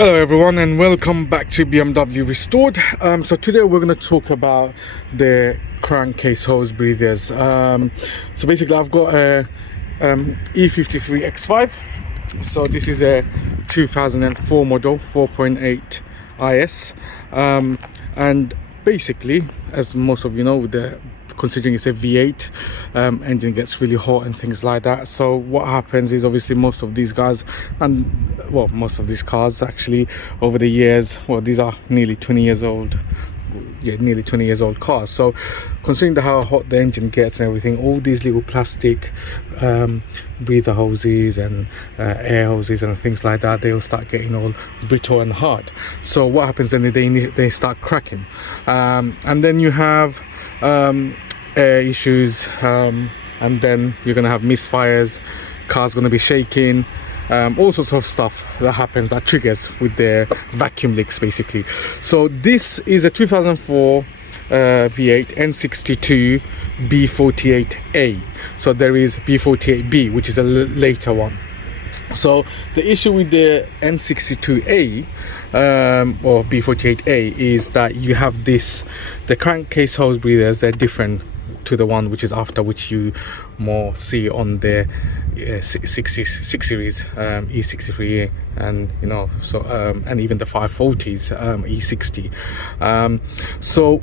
Hello everyone and welcome back to BMW Restored. So today we're going to talk about the crankcase hose breathers. So basically I've got a E53 X5. So this is a 2004 model 4.8 IS, and basically, as most of you know, with the considering it's a V8 engine, gets really hot and things like that. So what happens is, obviously, most of these guys, and well, most of these cars actually over the years, well, these are nearly 20 years old, yeah, nearly 20 years old cars. So considering how hot the engine gets and everything, all these little plastic breather hoses and air hoses and things like that, they will start getting all brittle and hard. So what happens then, they start cracking, and then you have air issues, and then you're gonna have misfires, cars gonna be shaking, all sorts of stuff that happens, that triggers with the vacuum leaks basically. So this is a 2004 V8 N62 B48A. So there is B48B, which is a later one. So the issue with the N62A or B48A is that you have the crankcase hose breathers, they're different to the one which is after, which you more see on the 6 series E63, and you know, so and even the 540s E60. So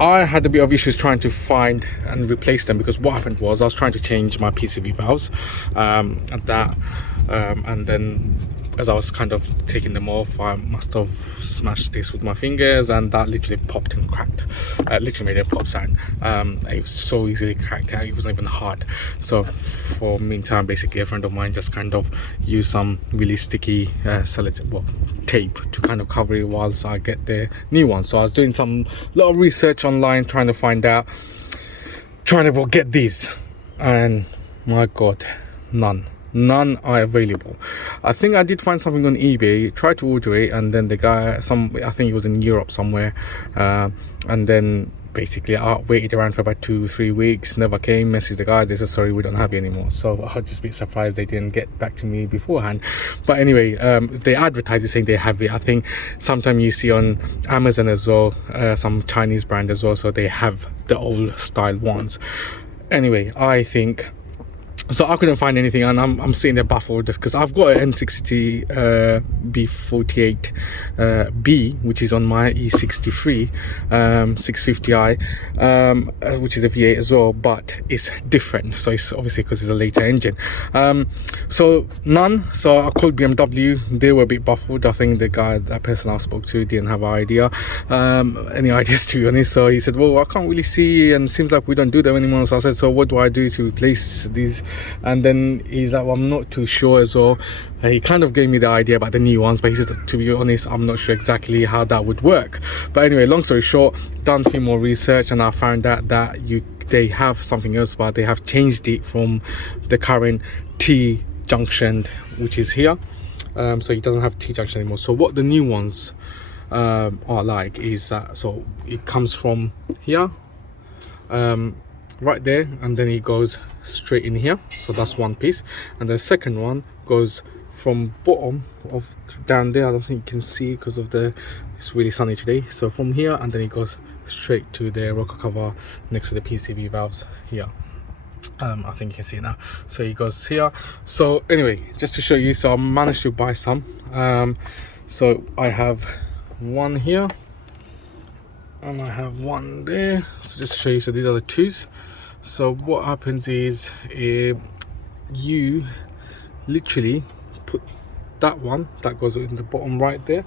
I had a bit of issues trying to find and replace them, because what happened was I was trying to change my PCV valves and then as I was kind of taking them off, I must have smashed this with my fingers, and that literally popped and cracked. Literally made a pop sound. It was so easily cracked. It wasn't even hard. So for meantime, basically a friend of mine just kind of used some really sticky tape to kind of cover it whilst I get the new one. So I was doing lot of research online, trying to find out, trying to get these, and my god, none are available. I think I did find something on eBay, tried to order it, and then the guy, I think he was in Europe somewhere, and then basically I waited around for about 2-3 weeks, never came. Messaged the guys, they said sorry, we don't have it anymore. So I'd just be surprised they didn't get back to me beforehand. But anyway, they advertise it saying they have it. I think sometimes you see on Amazon as well, some Chinese brand as well, so they have the old style ones. Anyway, I think so I couldn't find anything, and I'm sitting there baffled, because I've got an N60 B48 B, which is on my E63 650i, which is a V8 as well, but it's different. So it's obviously because it's a later engine. So none. So I called BMW. They were a bit baffled. I think that person I spoke to didn't have an idea, any ideas, to be honest. So he said, well, I can't really see, and it seems like we don't do them anymore. So I said, so what do I do to replace these? And then he's like, well, I'm not too sure as well. He kind of gave me the idea about the new ones, but he said, to be honest, I'm not sure exactly how that would work. But anyway, long story short, done a few more research, and I found out that they have something else, but they have changed it from the current T junction, which is here. So it doesn't have T junction anymore. So what the new ones are like is that, so it comes from here, right there, and then it goes straight in here. So that's one piece, and the second one goes from bottom of down there. I don't think you can see because of it's really sunny today. So from here, and then it goes straight to the rocker cover next to the PCV valves here. I think you can see it now. So it goes here. So anyway, just to show you, so I managed to buy some. So I have one here, and I have one there. So just to show you, so these are the twos. So what happens is, you literally put that one that goes in the bottom right there.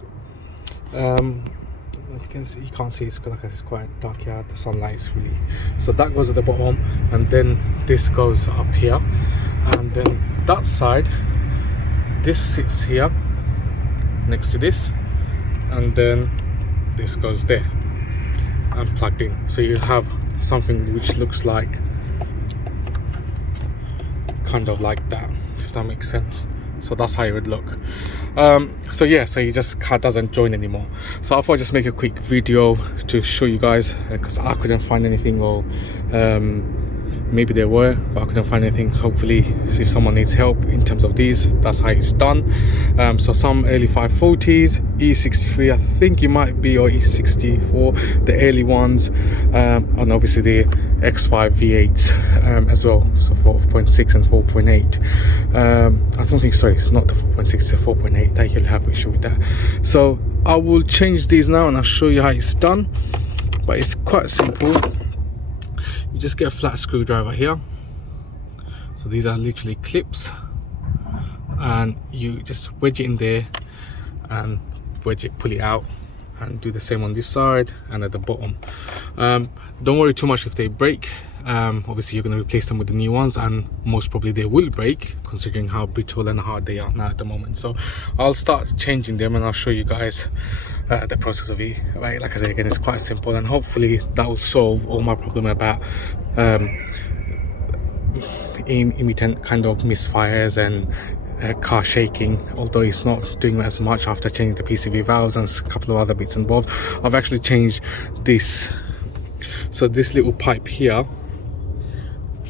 If you can see, you can't see it's because it's quite dark here, the sunlight is really, so that goes at the bottom, and then this goes up here, and then that side, this sits here next to this, and then this goes there and plugged in. So you have something which looks like kind of like that, if that makes sense. So that's how it would look. So yeah, so it just doesn't join anymore. So I thought I'd just make a quick video to show you guys, because I couldn't find anything, or maybe there were, but I couldn't find anything. So hopefully if someone needs help in terms of these, that's how it's done. So some early 540s, E63 I think it might be, or E64, the early ones, and obviously the X5 V8s as well, so 4.6 and 4.8. I don't think, sorry, it's not the 4.6, it's the 4.8 that you'll have issue with that. So I will change these now and I'll show you how it's done, but it's quite simple. You just get a flat screwdriver here, so these are literally clips, and you just wedge it in there and wedge it, pull it out, and do the same on this side and at the bottom. Don't worry too much if they break. Obviously you're going to replace them with the new ones, and most probably they will break considering how brittle and hard they are now at the moment. So I'll start changing them and I'll show you guys the process of it. Right, like I said again, it's quite simple, and hopefully that will solve all my problem about intermittent kind of misfires and car shaking, although it's not doing as much after changing the PCV valves and a couple of other bits and bobs. I've actually changed this, so this little pipe here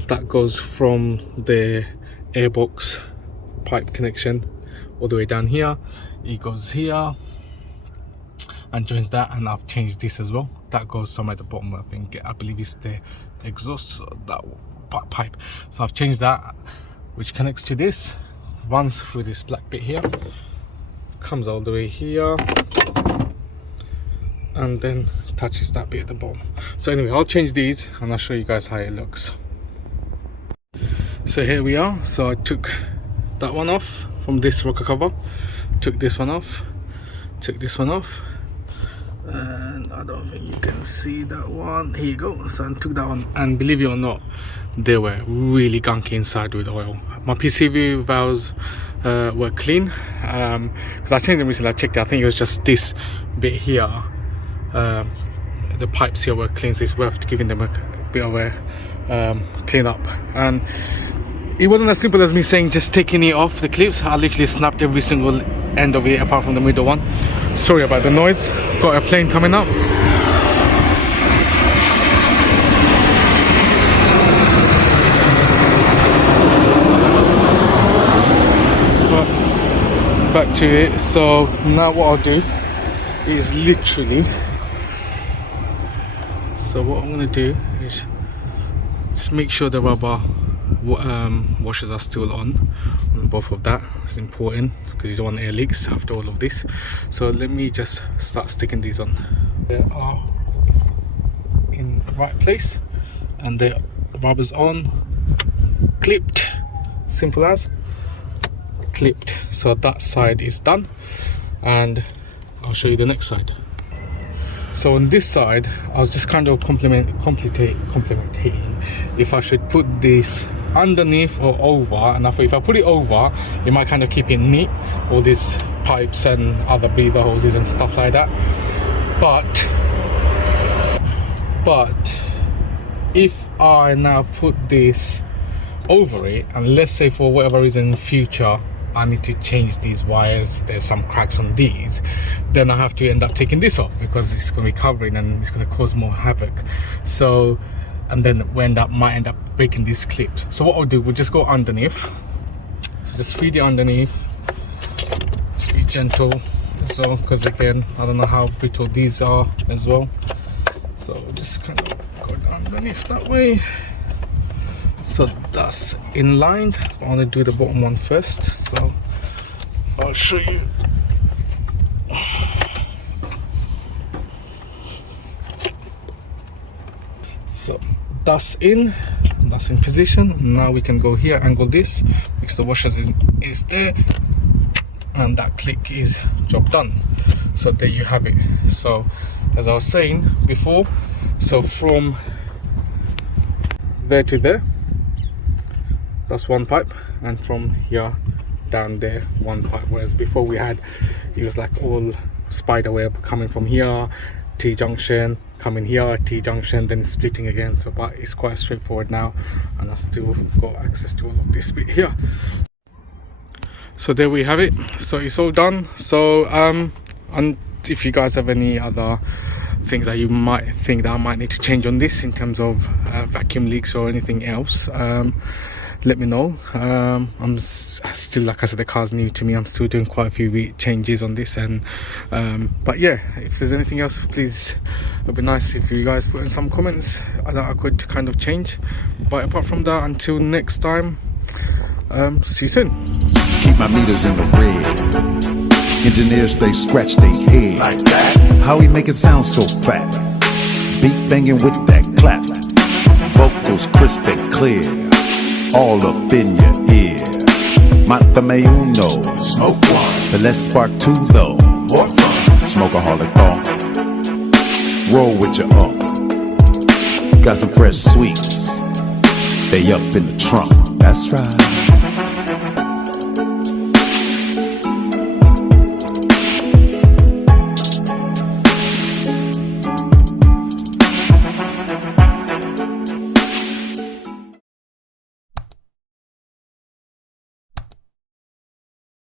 that goes from the airbox pipe connection all the way down here, it goes here and joins that, and I've changed this as well. That goes somewhere at the bottom, I believe it's the exhaust, so that pipe. So I've changed that, which connects to this, runs through this black bit here, comes all the way here, and then touches that bit at the bottom. So anyway, I'll change these and I'll show you guys how it looks. So here we are. So I took that one off from this rocker cover, took this one off, took this one off, and I don't think you can see that one. Here you go. So I took that one, and believe it or not, they were really gunky inside with oil. My PCV valves were clean, because I changed them recently. I checked it, I think it was just this bit here, the pipes here were clean, so it's worth giving them a bit of a clean up. And it wasn't as simple as me saying just taking it off the clips. I literally snapped every single end of it apart from the middle one. Sorry about the noise, got a plane coming up. But back to it. So now what I'll do is literally, so what I'm going to do is just make sure the rubber washers are still on both of that. It's important because you don't want air leaks after all of this. So let me just start sticking these on. They are in the right place and the rubber's on, clipped, simple as clipped. So that side is done, and I'll show you the next side. So on this side, I was just kind of complimenting if I should put this underneath or over, and I thought if I put it over, it might kind of keep it neat, all these pipes and other breather hoses and stuff like that. But if I now put this over it, and let's say for whatever reason in the future I need to change these wires, there's some cracks on these, then I have to end up taking this off because it's going to be covering and it's going to cause more havoc. So, and then we might end up breaking these clips. So what I'll do, we'll just go underneath. So just feed it underneath, just be gentle as well, because again, I don't know how brittle these are as well. So just kind of go underneath that way. So that's in line. I want to do the bottom one first, so I'll show you. So that's in position. Now we can go here, angle this, because the washers is there, and that click is job done. So there you have it. So as I was saying before, so from there to there, that's one pipe, and from here down there one pipe, whereas before we had, it was like all spider web coming from here, T-junction, coming here, T-junction, then splitting again. So but it's quite straightforward now, and I still got access to all of this bit here. So there we have it. So it's all done. So and if you guys have any other things that you might think that I might need to change on this in terms of vacuum leaks or anything else, let me know. I'm still, like I said, the car's new to me. I'm still doing quite a few changes on this, and but yeah, if there's anything else, please, it'd be nice if you guys put in some comments that I could kind of change. But apart from that, until next time, see you soon. Keep my meters in the red. Engineers, they scratch their head. Like that. How he make it sound so fat? Beat banging with that clap. Vocals crisp and clear, all up in your ear. Mátame uno, Smoke one. but let's spark two though. More fun. Smokeaholic thought. Roll with your Got some fresh sweets. They up in the trunk. That's right.